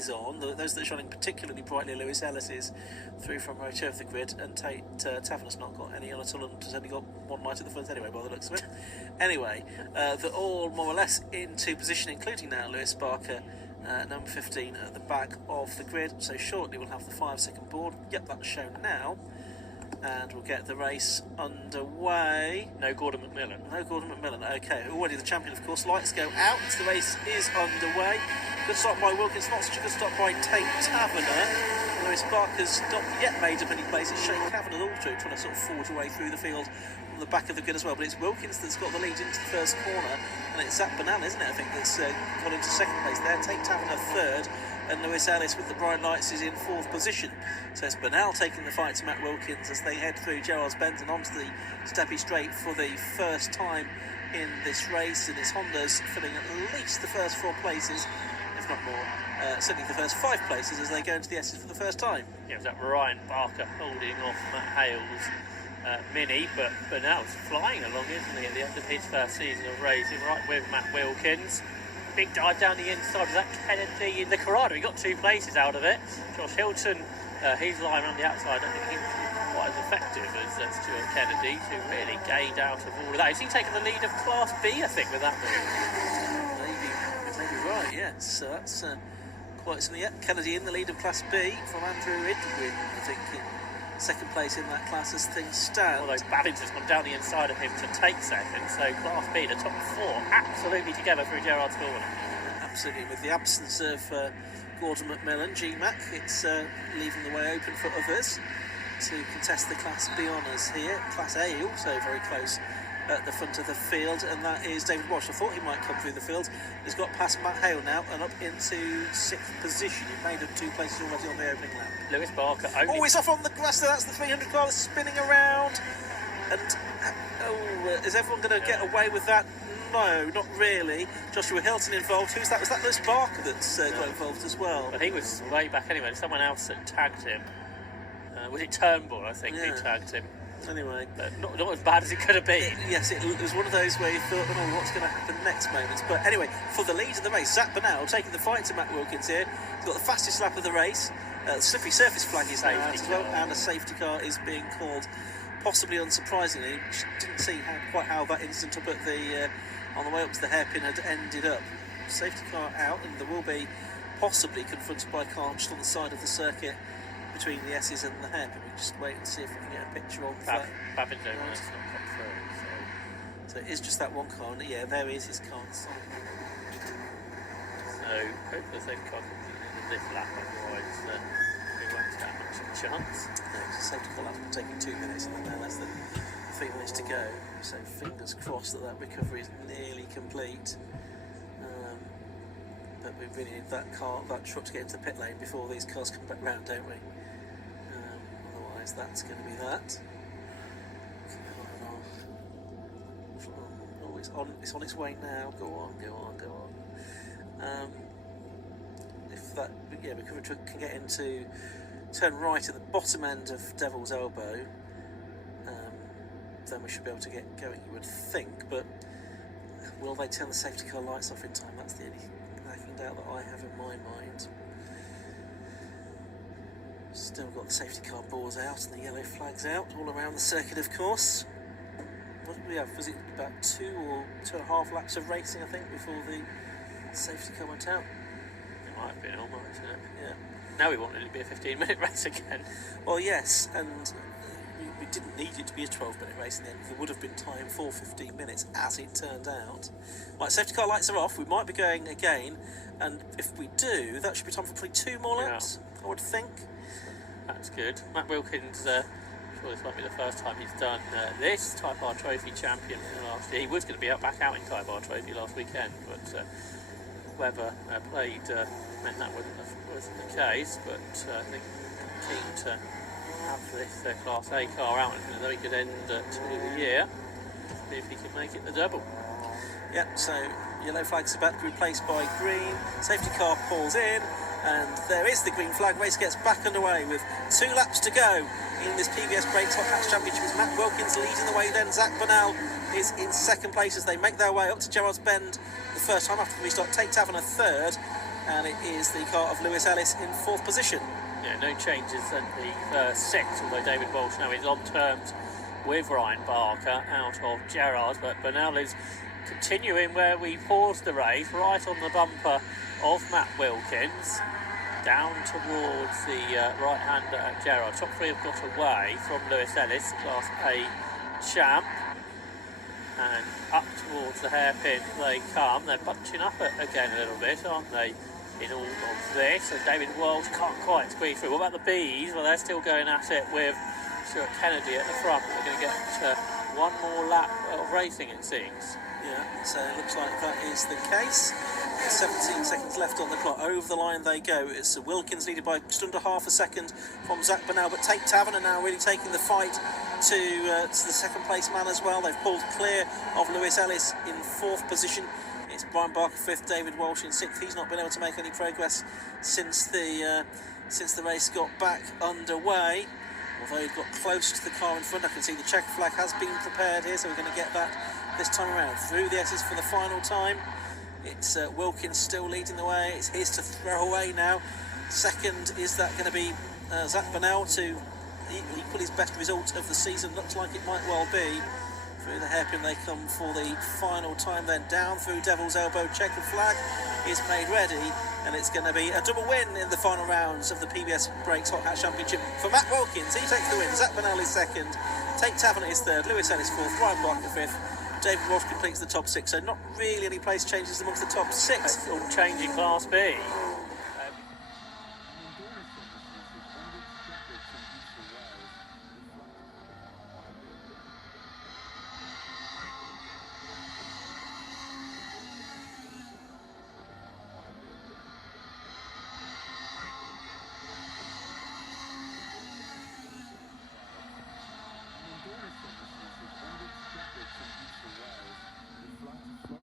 is on, those that are shining particularly brightly, Lewis Ellis is through from row 2 of the grid, and Tate Tavern's not got any on at all, and has only got one light at the front anyway, by the looks of it. Anyway, they're all more or less into position, including now Lewis Barker, number 15 at the back of the grid. So shortly we'll have the 5-second board. Yep, that's shown now. And we'll get the race underway. No Gordon McMillan. No Gordon McMillan, okay. Already the champion, of course. Lights go out. The race is underway. Good start by Wilkins, not such a good start by Tate Taverner. Lewis Barker's not yet made up any places. Shane Kavanagh also trying to sort of forge her way through the field on the back of the grid as well. But it's Wilkins that's got the lead into the first corner. And it's Zach Banana, isn't it, I think, that's got into second place there. Tate Taverner third. And Lewis Ellis with the bright lights is in fourth position. So it's Bernal taking the fight to Matt Wilkins as they head through Gerrard's Bend and onto the Steppy Straight for the first time in this race. And his Honda's filling at least the first 4 places, if not more. Certainly the first 5 places as they go into the S's for the first time. Yeah, it was that Ryan Barker holding off Matt Hale's Mini, but Bernal's flying along, isn't he, at the end of his first season of racing, right with Matt Wilkins. Big dive down the inside. Was that Kennedy in the Corrado? He got 2 places out of it. Josh Hilton, he's lying on the outside. I think he was quite as effective as Stuart Kennedy, who really gained out of all of that. Is he taking the lead of Class B, I think, with that move? Maybe right, yes. So that's quite something. Yep, Kennedy in the lead of Class B from Andrew Idwin, I think, in second place in that class as things stand. Although Babington's gone down the inside of him to take second, so Class B, the top 4, absolutely together through Gerrard's corner. Absolutely, with the absence of Gordon McMillan, GMAC, it's leaving the way open for others to contest the Class B honours here. Class A also very close at the front of the field, and that is David Walsh. I thought he might come through the field. He's got past Matt Hale now and up into 6th position. He made up 2 places already on the opening lap. Lewis Barker only... Oh, he's off on the grass there. That's the 300 car that's spinning around. And, is everyone going to get away with that? No, not really. Joshua Hilton involved. Who's that? Was that Lewis Barker that's got involved as well? But he was way back anyway. Someone else that tagged him. Was it Turnbull, I think, who tagged him? Anyway, not as bad as it could have been. Yes, it was one of those where you thought, oh, what's going to happen next moments. But anyway, for the lead of the race, Zach Bernal taking the fight to Matt Wilkins here. He's got the fastest lap of the race. Slippery surface flag is now out as well, and a safety car is being called, possibly unsurprisingly. Didn't see quite how that incident up at the on the way up to the hairpin had ended up. Safety car out, and there will be possibly confronted by a car just on the side of the circuit between the S's and the hairpin. We just wait and see if we can get a picture of that. Babington has not come through, so it is just that one car, and yeah, there is his car on the side. So hope the same car comes in this lap, otherwise we won't have much of a chance. No, it's a safety car lap taking 2 minutes, and then less than 3 minutes to go. So fingers crossed that recovery is nearly complete. But we really need that truck to get into the pit lane before these cars come back round, don't we? Otherwise, that's going to be that. Oh, it's on its way now. Go on. If that, recovery truck can get into turn right at the bottom end of Devil's Elbow, then we should be able to get going, you would think. But will they turn the safety car lights off in time? That's the only nagging doubt that I have in my mind. Still got the safety car boards out and the yellow flags out all around the circuit, of course. What did we have? Was it about 2 or 2.5 laps of racing, I think, before the safety car went out? It might have been almost, yeah. Now we want it to be a 15-minute race again. Well, yes, and we didn't need it to be a 12-minute race in the end. There would have been time for 15 minutes, as it turned out. Right, safety car lights are off. We might be going again, and if we do, that should be time for probably 2 more laps, I would think. That's good. Matt Wilkins, I'm sure this might be the first time he's done this Type R Trophy champion last year. He was going to be back out in Type R Trophy last weekend, but weather played meant that wasn't the case. But I think keen to have this Class A car out at a very good end to the year. See if he can make it the double. Yep, so yellow flag's about to be replaced by green. Safety car pulls in, and there is the green flag. Race gets back underway with 2 laps to go in this PBS Brake Top Hatch Championship. It's Matt Wilkins leading the way, then Zach Bernal is in second place as they make their way up to Gerrard's Bend the first time after the restart. Tate Taverner third, and it is the car of Lewis Ellis in 4th position. Yeah, no changes at the first 6, although David Walsh now is on terms with Ryan Barker out of Gerrard, but Bernal is continuing where we paused the race, right on the bumper of Matt Wilkins, down towards the right-hander at Gerrard. Top 3 have got away from Lewis Ellis, Class A champ, and up towards the hairpin they come. They're bunching up again a little bit, aren't they, in all of this? And David Walsh can't quite squeeze through. What about the Bees? Well, they're still going at it with Stuart Kennedy at the front. We're going to get one more lap of racing, it seems. Yeah, so it looks like that is the case. 17 seconds left on the clock. Over the line they go. It's Wilkins leaded by just under half a second from Zach Bernal, but Tate Taverner now really taking the fight to the second place man as well. They've pulled clear of Lewis Ellis in 4th position. It's Brian Barker 5th, David Walsh in 6th. He's not been able to make any progress since the race got back underway. Although he got close to the car in front, I can see the checker flag has been prepared here, so we're going to get that this time around. Through the S's for the final time. It's Wilkins still leading the way. It's his to throw away now. Second, is that going to be Zach Bernal to equal his best result of the season? Looks like it might well be. Through the hairpin they come for the final time, then down through Devil's Elbow. Checkered flag is made ready, and it's going to be a double win in the final rounds of the PBS Brakes Hot Hat Championship for Matt Wilkins. He takes the win. Zach Bernal is 2nd, Tate Taverner is 3rd, Lewis Ellis 4th, Ryan Barker 5th, David Walsh completes the top 6. So not really any place changes amongst the top 6. It's all changing Class B.